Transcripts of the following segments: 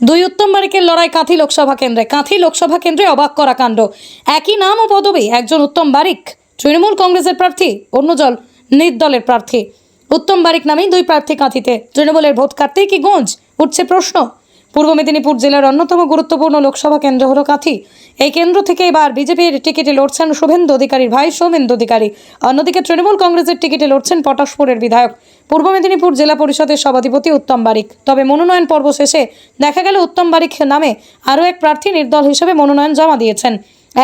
দুই উত্তম বারিকের লড়াই কাঁথি লোকসভা কেন্দ্রে অবাক করা কাণ্ড। একই নাম ও পদবি, একজন উত্তম বারিক তৃণমূল কংগ্রেসের প্রার্থী, অন্যজন নির্দলের প্রার্থী। উত্তম বারিক নামেই দুই প্রার্থী কাঁথিতে। তৃণমূলের ভোট কাটতেই কি গঞ্জ উঠছে প্রশ্ন। পূর্ব মেদিনীপুর জেলার অন্যতম গুরুত্বপূর্ণ লোকসভা কেন্দ্র হলো কাঁথি। এই কেন্দ্র থেকে এবার বিজেপির টিকিটে লড়ছেন শুভেন্দু অধিকারীর ভাই সৌমেন্দু অধিকারী। অন্যদিকে তৃণমূল কংগ্রেসের টিকিটে লড়ছেন পটাশপুরের বিধায়ক, পূর্ব মেদিনীপুর জেলা পরিষদের সভাধিপতি উত্তম বারিক। তবে মনোনয়ন পর্ব শেষে দেখা গেল উত্তম বারিক নামে আরও এক প্রার্থী নির্দল হিসেবে মনোনয়ন জমা দিয়েছেন।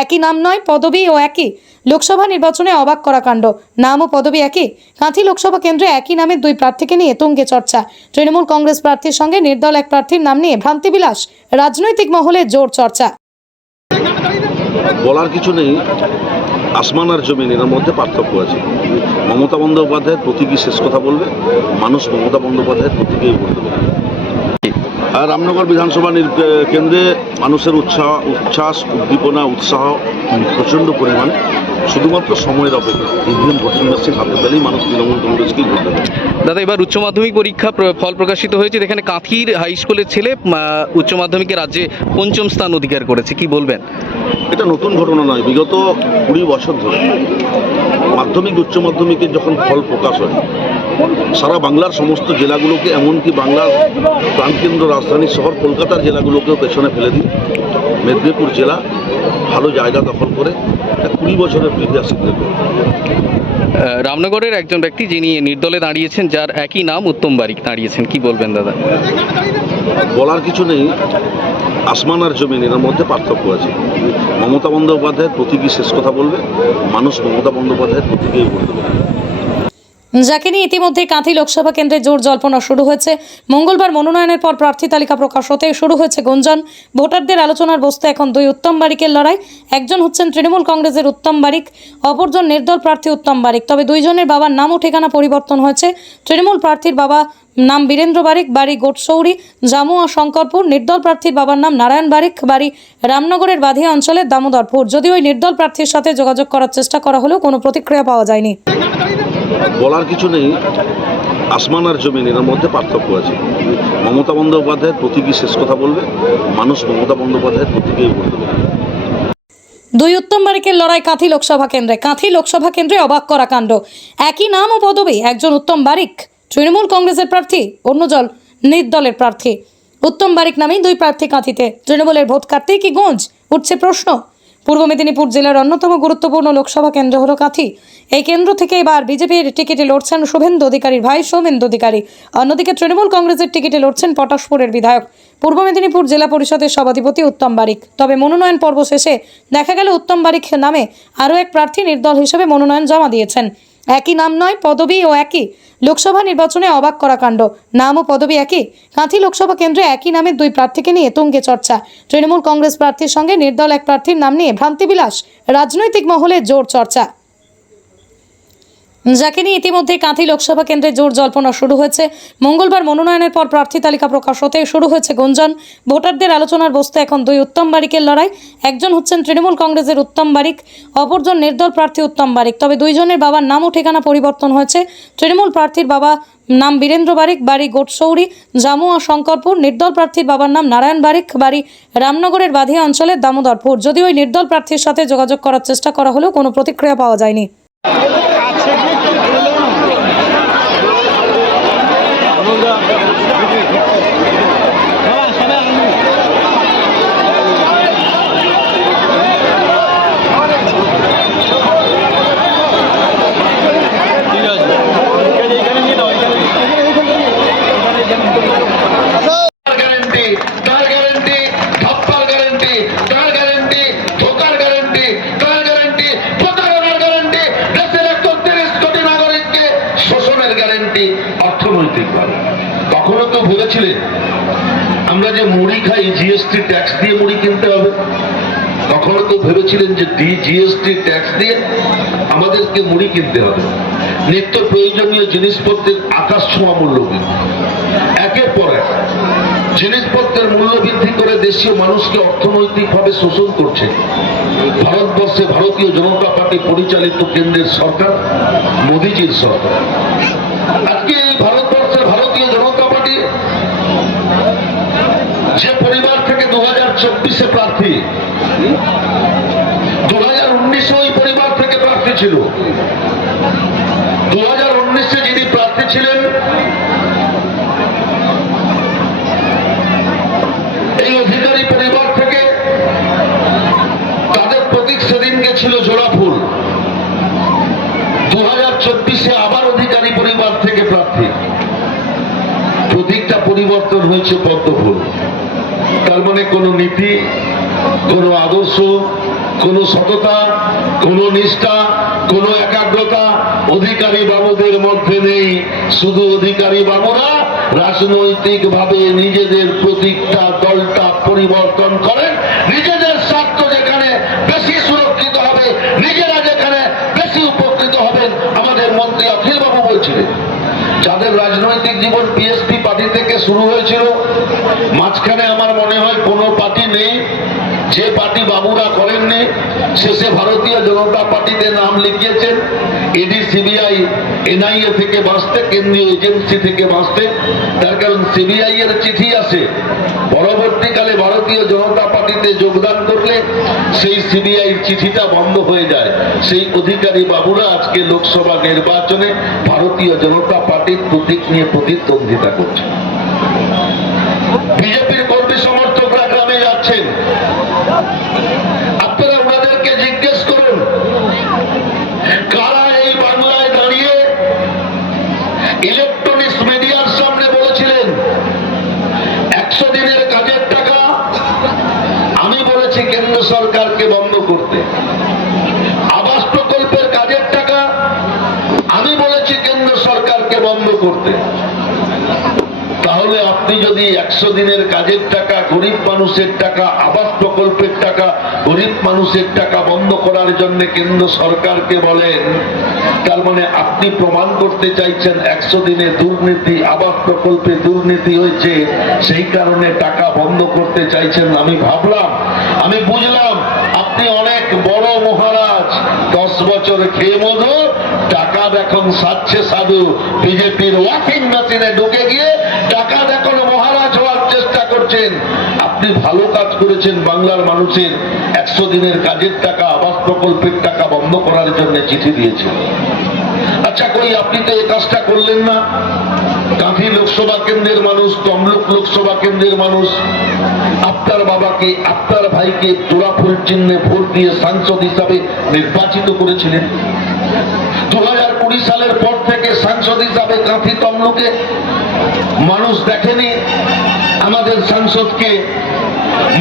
একই নাম নয়, পদবি ও একই। লোকসভা নির্বাচনে অবাক করা কাণ্ড। নাম ও পদবি একই। কাঁথি লোকসভা কেন্দ্রে একই নামের দুই প্রার্থীকে নিয়ে তুঙ্গে চর্চা। তৃণমূল কংগ্রেস প্রার্থীর সঙ্গে নির্দল এক প্রার্থীর নাম নিয়ে ভ্রান্তিবিলাস। রাজনৈতিক মহলে জোর চর্চা। বলার কিছু নেই, আসমান আর জমিন এর মধ্যে পার্থক্য আছে। মমতা বন্দ্যোপাধ্যায়ের প্রতীকী শেষ কথা বলবে, মানুষ মমতা বন্দ্যোপাধ্যায়ের প্রতীকেই ভোট দেবে। আর রামনগর বিধানসভা কেন্দ্রে মানুষের উচ্ছ্বাস, উদ্দীপনা, উৎসাহ প্রচণ্ড পরিমাণে। শুধুমাত্র সময়ের অপেক্ষা। ইভিএম ভোটিং মেশিন হাতে পেলেই মানুষ তৃণমূল কংগ্রেসকেই ভোট দেবে। দাদা, এবার উচ্চ মাধ্যমিক পরীক্ষা ফল প্রকাশিত হয়েছে। যেখানে কাঁথির হাই স্কুলের ছেলে উচ্চ মাধ্যমিকে রাজ্যে ৫ম স্থান অধিকার করেছে, কি বলবেন? এটা নতুন ঘটনা নয়। বিগত ২০ বছর ধরে মাধ্যমিক উচ্চ মাধ্যমিকের যখন ফল প্রকাশ হয়, সারা বাংলার সমস্ত জেলাগুলোকে, এমনকি বাংলার প্রাণকেন্দ্র রাজধানী শহর কলকাতার জেলাগুলোকেও পেছনে ফেলে দিয়ে মেদিনীপুর জেলা ভালো জায়গা দখল করে একটা ২০ বছরের ঐতিহাসিক রেকর্ড। রামনগরের একজন ব্যক্তি যিনি নির্দলে দাঁড়িয়েছেন, যার একই নাম উত্তম বারিক দাঁড়িয়েছেন, কি বলবেন দাদা? বলার কিছু নেই, আসমান আর জমিন এর মধ্যে পার্থক্য আছে। মমতা বন্দ্যোপাধ্যায়ের প্রতীকী শেষ কথা বলবে, মানুষ মমতা বন্দ্যোপাধ্যায়ের প্রতীকেই ভোট দেবে। যাকে নিয়ে ইতিমধ্যে কাঁথি লোকসভা কেন্দ্রে জোর জল্পনা শুরু হয়েছে। মঙ্গলবার মনোনয়নের পর প্রার্থী তালিকা প্রকাশ হতে শুরু হয়েছে গুঞ্জন। ভোটারদের আলোচনার বস্তুতে এখন দুই উত্তম বারিকের লড়াই। একজন হচ্ছেন তৃণমূল কংগ্রেসের উত্তম বারিক, অপরজন নির্দল প্রার্থী উত্তম বারিক। তবে দুইজনের বাবার নাম ও ঠিকানা পরিবর্তন হয়েছে। তৃণমূল প্রার্থীর বাবা নাম বীরেন্দ্র বারিক, বাড়ি গোটসৌরি, জামুয়া শঙ্করপুর। নির্দল প্রার্থীর বাবার নাম নারায়ণ বারিক, বাড়ি রামনগরের বাধিয়া অঞ্চলের দামোদরপুর। যদিও ওই নির্দল প্রার্থীর সাথে যোগাযোগ করার চেষ্টা করা হলেও কোনো প্রতিক্রিয়া পাওয়া যায়নি। বলার কিছু নেই, আসমান আর জমিন এর মধ্যে পার্থক্য আছে। মমতা বন্দ্যোপাধ্যায়ের প্রতীকী শেষ কথা বলবে, মানুষ মমতা বন্দ্যোপাধ্যায়ের প্রতীকেই ভোট দেবে। দুই উত্তম বারিকের লড়াই কাঁথি লোকসভা কেন্দ্রে অবাক করা কাণ্ড। একই নাম ও পদবি, একজন উত্তম বারিক তৃণমূল কংগ্রেসের প্রার্থী, অন্যজন নির্দলের প্রার্থী। উত্তম বারিক নামেই দুই প্রার্থী কাঁথিতে। তৃণমূলের ভোট কাটতেই কি গঞ্জ উঠছে প্রশ্ন। পূর্ব মেদিনীপুর জেলার অন্যতম গুরুত্বপূর্ণ লোকসভা কেন্দ্র হলো কাঁথি। এই কেন্দ্র থেকে এবার বিজেপির টিকিটে লড়ছেন শুভেন্দু অধিকারীর ভাই সৌমেন্দু অধিকারী। অন্যদিকে তৃণমূল কংগ্রেসের টিকিটে লড়ছেন পটাশপুরের বিধায়ক, পূর্ব মেদিনীপুর জেলা পরিষদের সভাধিপতি উত্তম বারিক। তবে মনোনয়ন পর্ব শেষে দেখা গেল উত্তম বারিক নামে আরও এক প্রার্থী নির্দল হিসেবে মনোনয়ন জমা দিয়েছেন। একই নাম নয়, পদবি ও একই। লোকসভা নির্বাচনে অবাক করা কাণ্ড। নাম ও পদবি একই। কাঁথি লোকসভা কেন্দ্রে একই নামের দুই প্রার্থীকে নিয়ে তুঙ্গে চর্চা। তৃণমূল কংগ্রেস প্রার্থীর সঙ্গে নির্দল এক প্রার্থীর নাম নিয়ে ভ্রান্তিবিলাস। রাজনৈতিক মহলে জোর চর্চা। যাকে নিয়ে ইতিমধ্যে কাঁথি লোকসভা কেন্দ্রে জোর জল্পনা শুরু হয়েছে। মঙ্গলবার মনোনয়নের পর প্রার্থী তালিকা প্রকাশ হতে শুরু হয়েছে গুঞ্জন। ভোটারদের আলোচনার বস্তুতে এখন দুই উত্তম বারিকের লড়াই। একজন হচ্ছেন তৃণমূল কংগ্রেসের উত্তম বারিক, অপরজন নির্দল প্রার্থী উত্তম বারিক। তবে দুইজনের বাবার নাম ও ঠিকানা পরিবর্তন হয়েছে। তৃণমূল প্রার্থীর বাবা নাম বীরেন্দ্র বারিক, বাড়ি গোটসৌরি, জামুয়া শঙ্করপুর। নির্দল প্রার্থীর বাবার নাম নারায়ণ বারিক, বাড়ি রামনগরের বাধিয়া অঞ্চলের দামোদরপুর। যদিও ওই নির্দল প্রার্থীর সাথে যোগাযোগ করার চেষ্টা করা হলেও কোনো প্রতিক্রিয়া পাওয়া যায়নি। অর্থনৈতিকভাবে কখনো তো ভেবেছিলেন আমরা যে মুড়ি খাই জিএসটি ট্যাক্স দিয়ে মুড়ি কিনতে হবে? কখনো তো ভেবেছিলেন যে জিএসটি ট্যাক্স দিয়ে আমাদেরকে মুড়ি কিনতে হবে? নিত্য প্রয়োজনীয় জিনিসপত্রের আকাশ ছোঁয়া মূল্য বৃদ্ধি, একের পর এক জিনিসপত্রের মূল্য বৃদ্ধি করে দেশীয় মানুষকে অর্থনৈতিকভাবে শোষণ করছে ভারতবর্ষে ভারতীয় জনতা পার্টি পরিচালিত কেন্দ্রের সরকার, মোদীজির সরকার। আজকে এই ভারতবর্ষের ভারতীয় জনতা পার্টি যে পরিবার থেকে 2024-এ প্রার্থী, 2019-এ ওই পরিবার থেকে প্রার্থী ছিল। 2019-এ যিনি প্রার্থী ছিলেন এই অধিকারী পরিবার থেকে, তাদের প্রতীক সেদিনকে ছিল জোড়া ফুল। 2024-এ আবার অধিকারী পরিবার থেকে প্রার্থী, প্রতীকটা পরিবর্তন হয়েছে পদ্ম ফুল। তার মানে কোন নীতি, কোন আদর্শ, কোন সততা, কোন নিষ্ঠা, কোন একাগ্রতা অধিকারী বাবুদের মধ্যে নেই। শুধু অধিকারী বাবুরা রাজনৈতিক ভাবে নিজেদের প্রতীকটা, দলটা পরিবর্তন করেন, নিজেদের স্বার্থ যেখানে বেশি সুরক্ষিত হবে, নিজেরা যেখানে বেশি উপকৃত হবেন। আমাদের মন্ত্রী অখিল বাবু বলছিলেন, যাদের রাজনৈতিক জীবন বিএসপি পার্টি থেকে শুরু হয়েছিল, মাঝখানে আমার মনে হয় কোনো পার্টি নেই যে পার্টি বাবুরা করেননি। শেষে ভারতীয় জনতা পার্টিতে নাম লিখিয়েছেন ইডি, সিবিআই, এনআইএ থেকে বাঁচতে, কেন্দ্রীয় এজেন্সি থেকে বাঁচতে। তার কারণ সিবিআই এর চিঠি আসে, পরবর্তীকালে ভারতীয় জনতা পার্টিতে যোগদান করলে সেই সিবিআই চিঠিটা বন্ধ হয়ে যায়। সেই অধিকারী বাবুরা আজকে লোকসভা নির্বাচনে ভারতীয় জনতা পার্টির প্রতীক নিয়ে প্রতিদ্বন্দ্বিতা করছে। বিজেপির কর্মী সমর্থকরা গ্রামে যাচ্ছেন, আপনারা ওনাদেরকে জিজ্ঞেস করুন কারা এই বাংলায় দাঁড়িয়ে ইলেকট্রনিক্স মিডিয়ার সামনে বলেছিলেন 100 দিনের কাজের টাকা আমি বলেছি কেন্দ্র সরকারকে বন্ধ করতে, আবাস প্রকল্পের কাজের টাকা আমি বলেছি কেন্দ্র সরকারকে বন্ধ করতে। তাহলে আপনি যদি 100 দিনের কাজের টাকা, গরিব মানুষের টাকা, আবাস প্রকল্পের টাকা, গরিব মানুষের টাকা বন্ধ করার জন্য কেন্দ্র সরকারকে বলেন, তার মানে আপনি প্রমাণ করতে চাইছেন 100 দিনে দুর্নীতি, আবাস প্রকল্পে দুর্নীতি হয়েছে, সেই কারণে টাকা বন্ধ করতে চাইছেন। আমি ভাবলাম, আমি বুঝলাম আপনি অনেক বড় মহারাজ, 10 বছর খেয়ে মধু, টাকা এখন সাচ্ছে সাধু। বিজেপির ওয়াশিং মেশিনে ঢুকে গিয়ে টাকা এখন মহারাজ হওয়ার চেষ্টা করছেন। আপনি ভালো কাজ করেছেন, বাংলার মানুষের 100 দিনের কাজের টাকা, আবাস প্রকল্পের টাকা বন্ধ করার জন্য চিঠি দিয়েছেন। আচ্ছা, কই আপনি তো এই কাজটা করলেন না। কাঁথি লোকসভা কেন্দ্রের মানুষ, তমলুক লোকসভা কেন্দ্রের মানুষ আপনার বাবাকে, আপনার ভাইকে জোড়া ফুল চিহ্নে ভোট দিয়ে সাংসদ হিসাবে নির্বাচিত করেছিলেন। 2020 সালের পর থেকে সাংসদ হিসাবে কাঁথি তমলুকে মানুষ দেখেনি আমাদের সাংসদকে।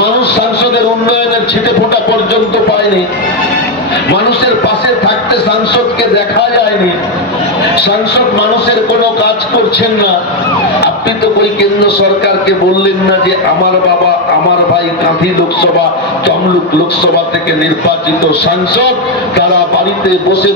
মানুষ সাংসদের উন্নয়নের ছিটে ফোঁটা পর্যন্ত পায়নি। মানুষের পাশে থাকতে সাংসদকে দেখা যায়নি। সাংসদ মানুষের কোনো কাজ করছেন না। আপনি তো কই কেন্দ্র সরকারকে বললেন না যে আমার বাবা, আমার ভাই কাঁথি লোকসভা, তমলুক লোকসভা থেকে নির্বাচিত সাংসদ, তারা বাড়িতে বসে